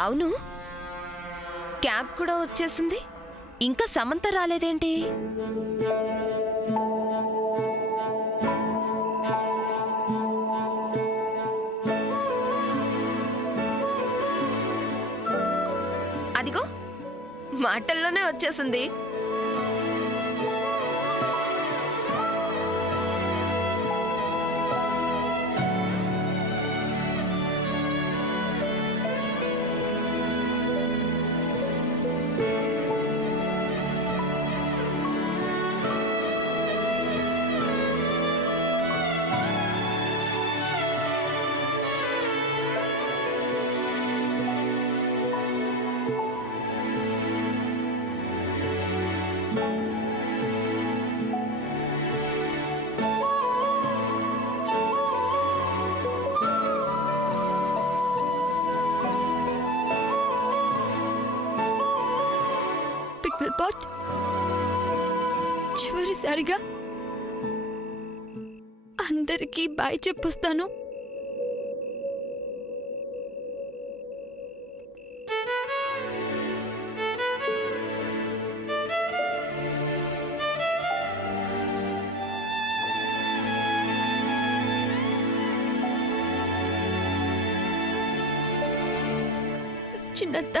అవును, క్యాబ్ కూడా వచ్చేసింది. ఇంకా సమంత రాలేదేంటి? అదిగో మాటల్లోనే వచ్చేసింది. పాట్ చివరిసారిగా అందరికీ బాయ్ చెప్పొస్తాను. చిన్నత్త,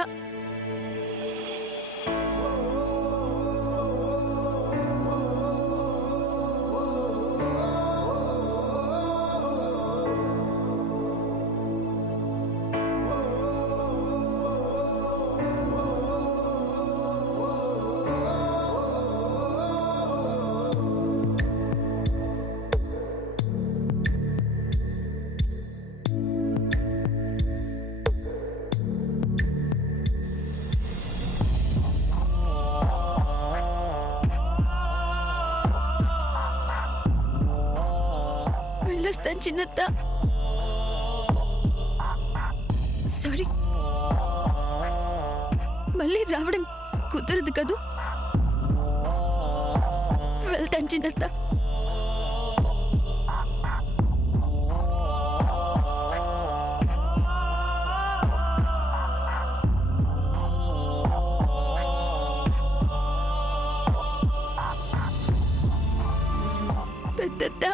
వెళ్ళొస్తాను చిన్నత్త. సారీ, మళ్ళీ రావడం కుదరదు కదూ. వెళ్తాను చిన్నత్త. పెద్దత్త,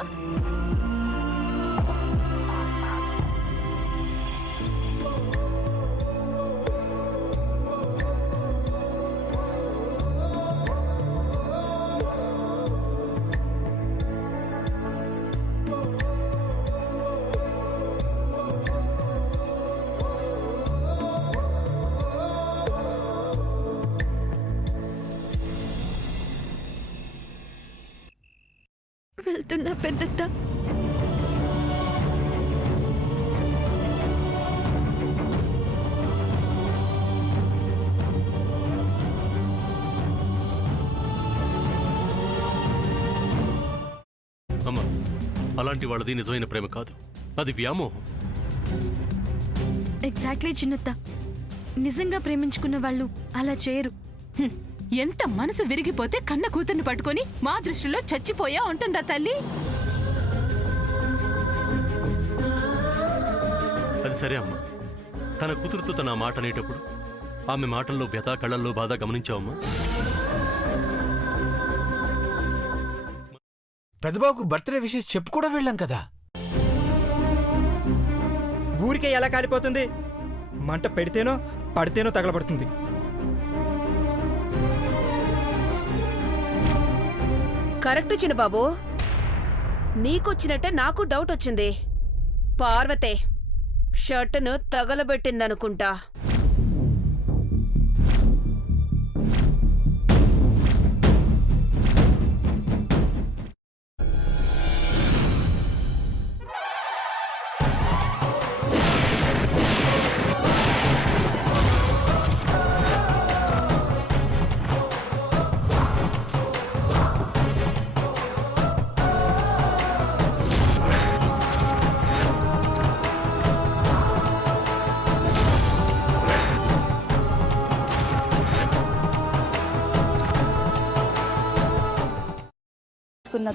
వెళ్తున్నా పెద్దత్త. అమ్మా, అలాంటి వాళ్ళది నిజమైన ప్రేమ కాదు, అది వ్యామోహం. ఎగ్జాక్ట్లీ చిన్నత్త. నిజంగా ప్రేమించుకున్న వాళ్ళు అలా చేయరు. ఎంత మనసు విరిగిపోతే కన్న కూతుర్ని పట్టుకొని మా దృష్టిలో చచ్చిపోయా ఉంటుందా తల్లి? అది సరే అమ్మా, తన కూతురుతో తన మాట అనేటప్పుడు ఆమె మాటల్లో వ్యథ, కళ్ళల్లో బాధ గమనించావమ్మా? పెద్దబాబుకు బర్త్డే విషెస్ చెప్పు కూడా వెళ్ళాం కదా. ఊరికే ఎలా కాలిపోతుంది? మంట పెడితేనో పడితేనో తగలబడుతుంది. కరెక్ట్ చిన్నబాబు, నీకొచ్చినట్టే నాకు డౌట్ వచ్చింది. పార్వతే షర్టును తగలబెట్టిందనుకుంటా.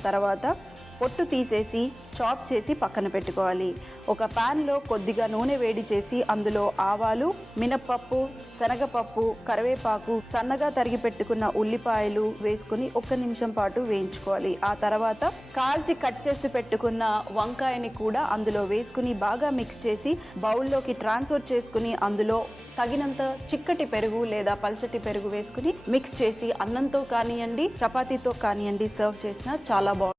తర్వాత పొట్టు తీసేసి చాప్ చేసి పక్కన పెట్టుకోవాలి. ఒక ప్యాన్లో కొద్దిగా నూనె వేడి చేసి అందులో ఆవాలు, మినప్పప్పు, శనగపప్పు, కరివేపాకు, సన్నగా తరిగి పెట్టుకున్న ఉల్లిపాయలు వేసుకుని 1 నిమిషం పాటు వేయించుకోవాలి. ఆ తర్వాత కాల్చి కట్ చేసి పెట్టుకున్న వంకాయని కూడా అందులో వేసుకుని బాగా మిక్స్ చేసి బౌల్లోకి ట్రాన్స్ఫర్ చేసుకుని అందులో తగినంత చిక్కటి పెరుగు లేదా పల్చటి పెరుగు వేసుకుని మిక్స్ చేసి అన్నంతో కానివ్వండి, చపాతీతో కానివ్వండి సర్వ్ చేసినా చాలా బాగుంటుంది.